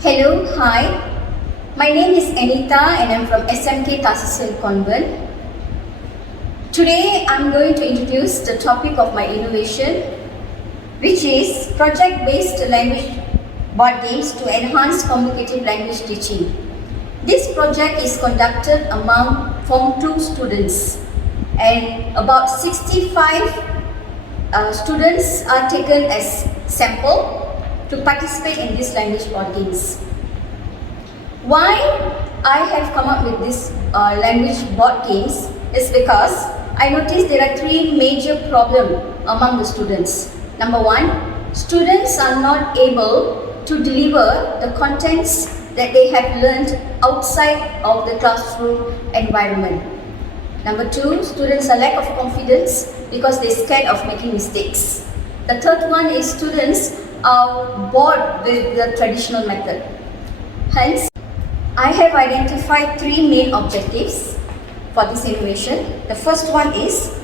Hello, hi. My name is Anita and I'm from SMK Tasisil Convent. Today I'm going to introduce the topic of my innovation, which is project-based language board games to enhance communicative language teaching. This project is conducted among Form 2 students, and about 65 students are taken as sample to participate in these language board games. Why I have come up with this language board games is because I noticed there are three major problems among the students. Number one, students are not able to deliver the contents that they have learned outside of the classroom environment. Number two, students are lack of confidence because they're scared of making mistakes. The third one is students are bored with the traditional method. Hence, I have identified three main objectives for this innovation. The first one is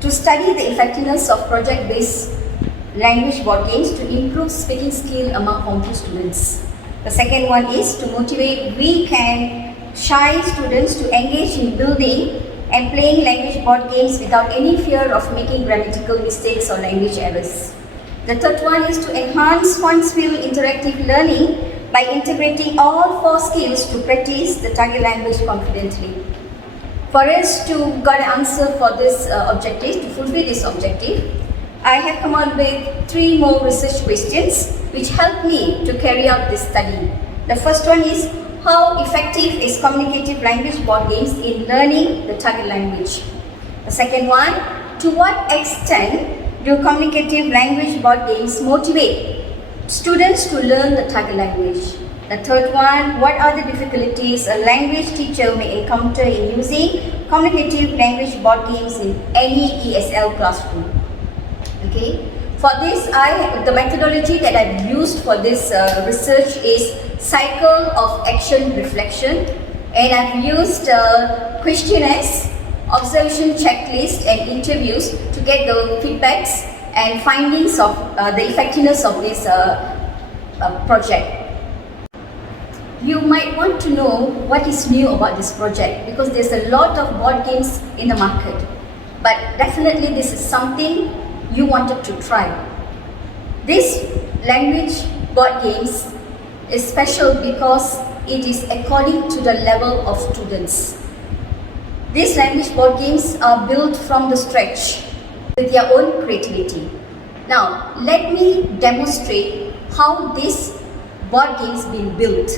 to study the effectiveness of project-based language board games to improve speaking skill among Form 2 students. The second one is to motivate weak and shy students to engage in building and playing language board games without any fear of making grammatical mistakes or language errors. The third one is to enhance fun-filled interactive learning by integrating all four skills to practice the target language confidently. For us to get an answer for this objective, to fulfill this objective, I have come up with three more research questions which help me to carry out this study. The first one is, how effective is communicative language board games in learning the target language? The second one, to what extent do communicative language board games motivate students to learn the target language? The third one, what are the difficulties a language teacher may encounter in using communicative language board games in any ESL classroom? Okay. For this, the methodology that I've used for this research is cycle of action reflection, and I've used questionnaires, observation checklist and interviews to get the feedbacks and findings of the effectiveness of this project. You might want to know what is new about this project because there's a lot of board games in the market, but definitely this is something you wanted to try. This language board games is special because it is according to the level of students. These language board games are built from the scratch with their own creativity. Now, let me demonstrate how this board games been built.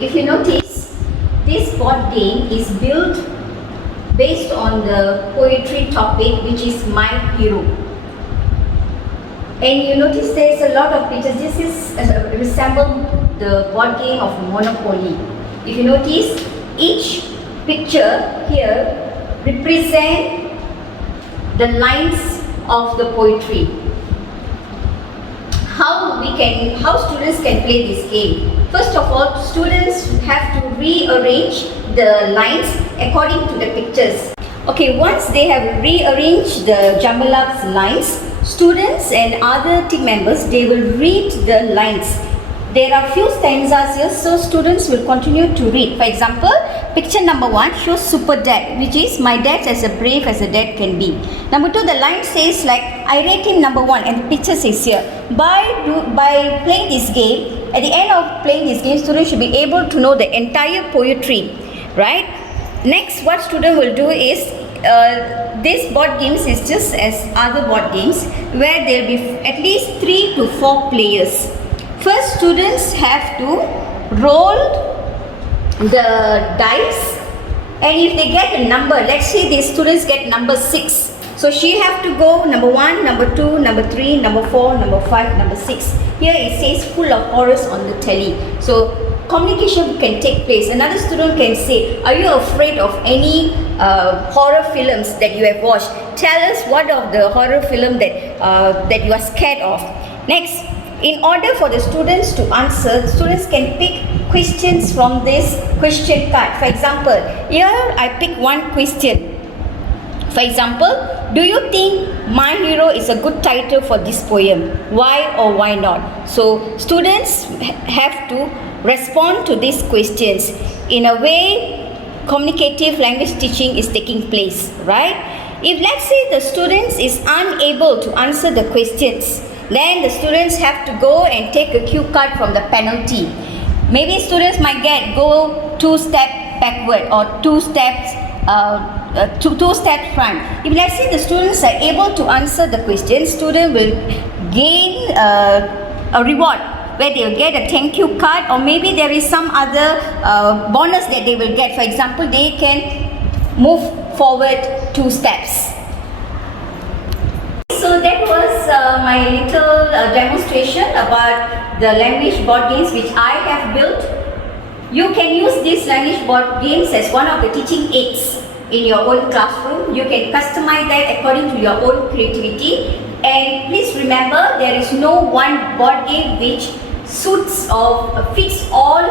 If you notice, this board game is built based on the poetry topic, which is My Hero. And you notice there's a lot of pictures. This is resemble the board game of Monopoly. If you notice, each picture here represent the lines of the poetry. How students can play this game? First of all, students have to rearrange the lines according to the pictures. Okay, once they have rearranged the jumble up lines, students and other team members, they will read the lines. There are few stanzas here, so students will continue to read. For example, picture number 1 shows super dad, which is my dad as brave as a dad can be. Number 2, the line says like, I rate him number 1, and the picture says here. By playing this game, at the end of playing this game, students should be able to know the entire poetry, right? Next, what student will do is, this board games is just as other board games where there will be at least 3 to 4 players. First, students have to roll the dice, and if they get a number, let's say these students get number 6. So she have to go number 1, number 2, number 3, number 4, number 5, number 6. Here it says full of horrors on the telly. So communication can take place. Another student can say, are you afraid of any horror films that you have watched? Tell us what of the horror film that you are scared of. Next, in order for the students to answer, students can pick questions from this question card. For example, here I pick one question. For example, do you think my superhero is a good title for this poem. Why or why not? So students have to respond to these questions in a way communicative language teaching is taking place, right? If let's say the students is unable to answer the questions, then the students have to go and take a cue card from the penalty. Maybe students might go 2 steps backward or 2 steps two steps front. If let's say the students are able to answer the question, student will gain a reward where they will get a thank you card, or maybe there is some other bonus that they will get. For example, they can move forward 2 steps. So that was my little demonstration about the language board games which I have built. You can use these language board games as one of the teaching aids in your own classroom. You can customize that according to your own creativity. And please remember, there is no one board game which suits or fits all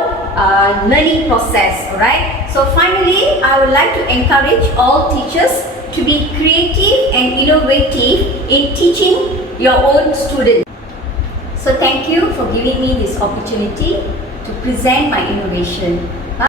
learning process, alright? So finally, I would like to encourage all teachers to be creative and innovative in teaching your own students. So thank you for giving me this opportunity to present my innovation.